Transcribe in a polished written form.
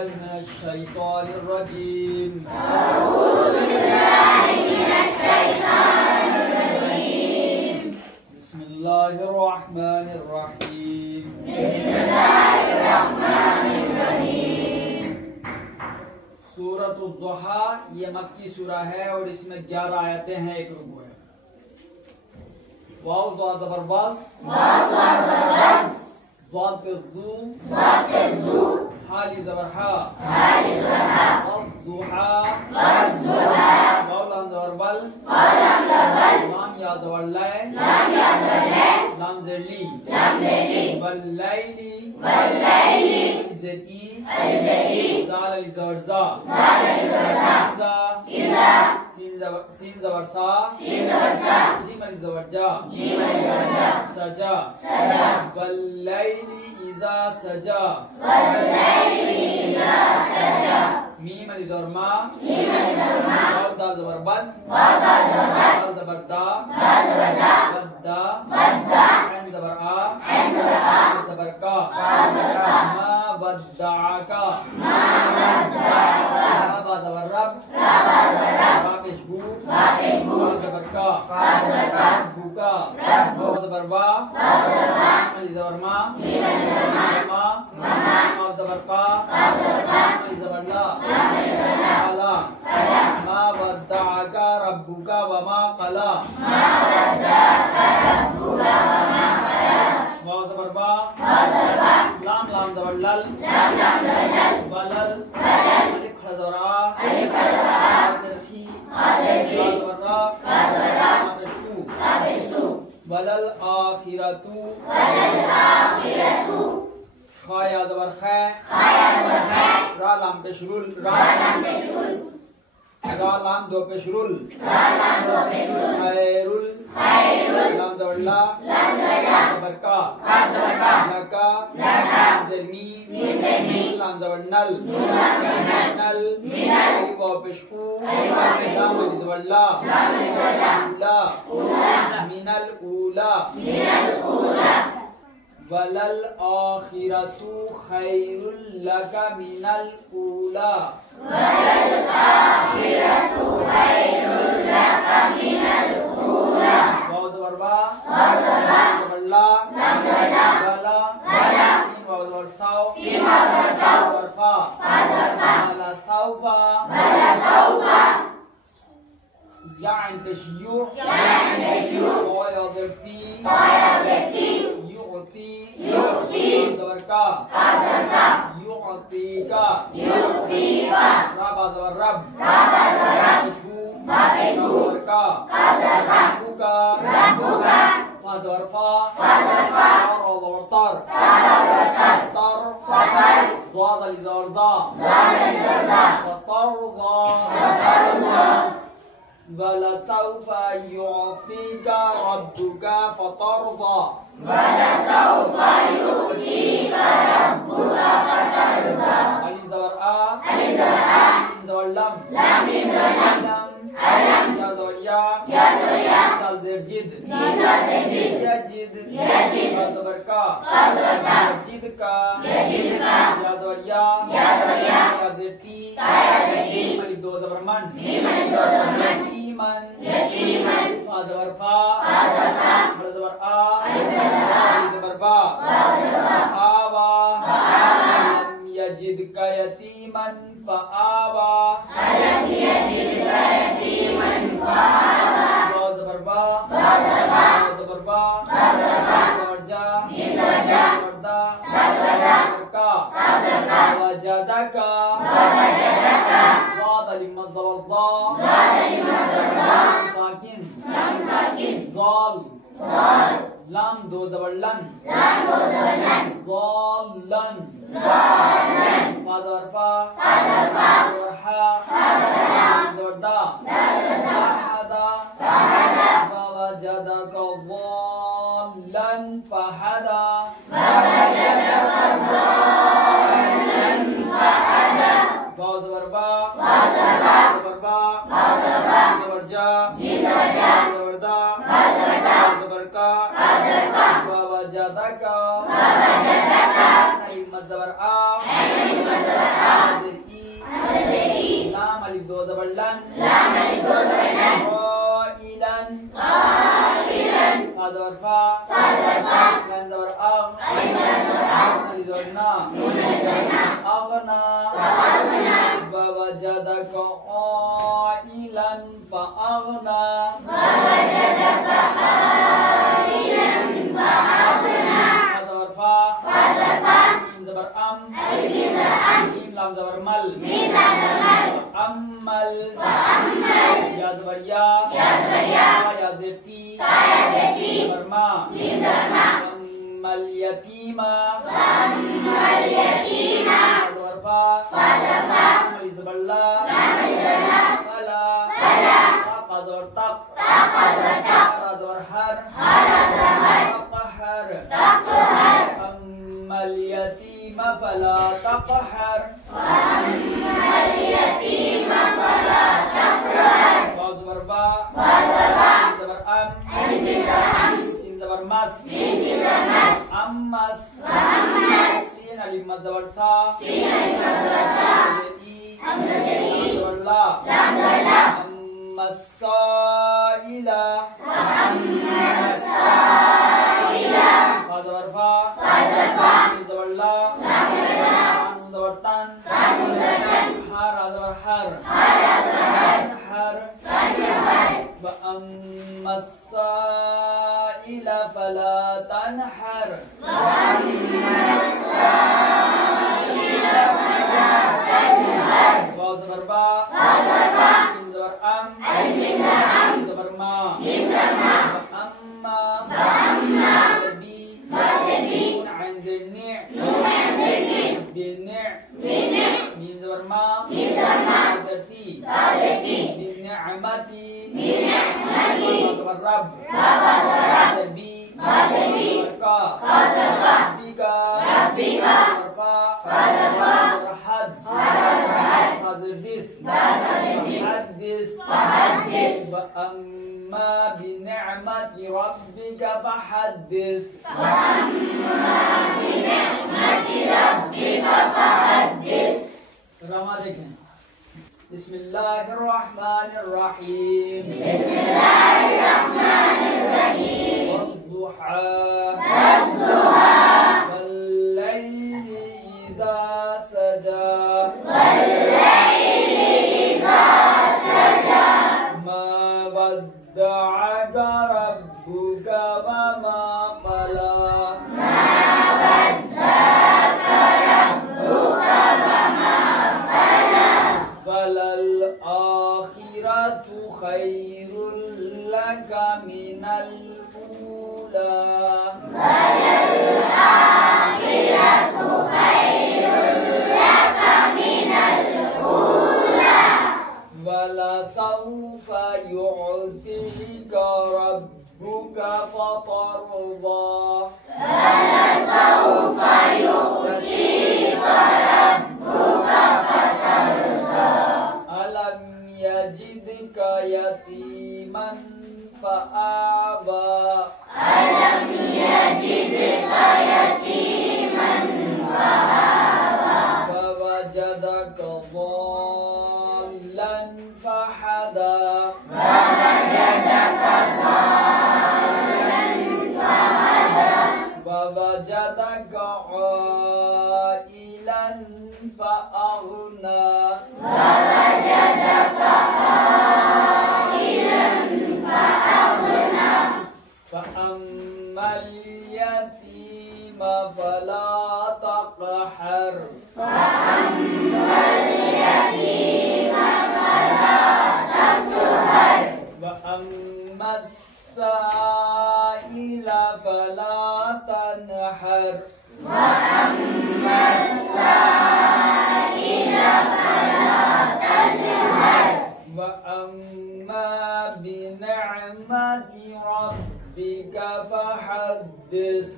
मिनश्शैतानिर्रजीम। बिस्मिल्लाहिर्रहमानिर्रहीम। सूरतुल ज़ुहा ये मक्की सूरा है और इसमें 11 आयतें हैं, एक रुकू है। वाव ज़ा ज़बर वाव, ज़ाद पे ज़ू, हाली ज़बर हा, वज़्ज़ुहा, वाव लाम ज़बर वल, लाम या ज़बर लै, लाम ज़ेर ली, वल्लैली, ज़ेर ई, ज़ाल अली ज़बर ज़ा, सीन ज़बर सा, जीम अली ज़बर जा, सजा, वल्लैली इज़ा सजा, मीम अली ज़बर मा, वाव दाल ज़बर बद, दाल ज़बर दा, वद्दा, ऐन ज़बर आ, ज़बर का, मा वद्दअका, बा ज़बर रब, बा पेश बू, ज़बर का, रब्बुका, ज़बर वा, अली ज़बर मा, मा ज़बर का, अली ज़बर ला, अला, मा वद्दअका रब्बुका वमा क़ला, वाव ज़बर बा, लाम ज़बर लल, वलल, अलिफ ज़बर आ, ज़रफ़ी, ज़बर रा, वलल आखिरतु, खा या ज़बर खै, रा लाम पेश रुल, रा लाम दो पेश रुल, खैरुल, लाम ज़बर ला, ज़बर का, लका, ज़ेर मीम, लाम ज़बर नल, नल, वाव पेश ऊ, लाम अली ज़बर ला, ऊला, मिनल ऊला, वलल आखिरतु खैरुल लका मिनल ऊला, वाव ज़बर बा, ज़बर ला, वला, सीन वाव ज़बर साव, ज़बर फा, वला सौफा, या ऐन पेश यू, क़ा या ज़ेर ती, युअती, ज़बर का, युअतीका, रा बा ज़बर रब, ज़बर का, रब्बुका, फा ज़बर फा, रा ज़बर तर, ज़ाद अली ज़बर ज़ा, फतरज़ा, वलसौफ़ युअतीका रब्बुका फतरज़ा, अली ज़बर आ, ज़बर लम, या ज़बर या, दाल ज़ेर जिद, यजिद, ज़बर का, यजिद का, या ज़बर या, ज़ेर ती, अली दो ज़बर मन, यतीमन, फा ज़बर फा, ज़बर आ, ज़बर बा, आवा, लम यजिदका यतीमन फ़आवा, वाव ज़बर बा, ज़बर बा, ज़बर जा, ज़बर दा, ज़बर का, वजदका, ज़ाद अलिफ ज़बर ज़ा, साकिन, ज़ाल, लाम दो ज़बर लन, ज़ालन, फा ज़बर फा, ज़बर हा, ज़बर दा, फहदा, ववजदका ज़ालन फहदा, वाव ज़बर बा, ज़बर बा, ज़बर जा, ज़बर दा, ज़बर का, ववजदका, ज़बर आ, زبرلن قائلا فا لن زبر نون زبرنا أغنى ووجدك عائلا فأغنى زبر ميم لام زبر مل أمل يا زبر يا زيتي زبر ما أما اليتيم زبر فا زبر لا فلا زبر تق زبر حر أما اليتيم فلا تقهر زبر با زبر سين زبر مس أمس سين ألف مد زبر سا زبر لا أما السائل زبر فا زبر لا زبر تن حر زبر حر وأما السائل فلا تنحر زبر با زبر زبر ما وأما نون عند النع بالنع ميم زبر ما ترتي بالنعمة زبر رب بي ربك زبر حد حدث وأما بنعمة ربك فحدث بسم الله الرحمن الرحيم والضحى والليل إذا سجى ما ودعك ربك وما قلى فللآخرة خير لك من الأولى ولسوف يعطيك ربك فترضى ألم يجدك يتيما فآوى فوجدك ضالا فهدى ووجدك عائلا فأغنى فأما اليتيم فلا تقهر وأما السائل فلا تنحر وأما بنعمة ربك فحدث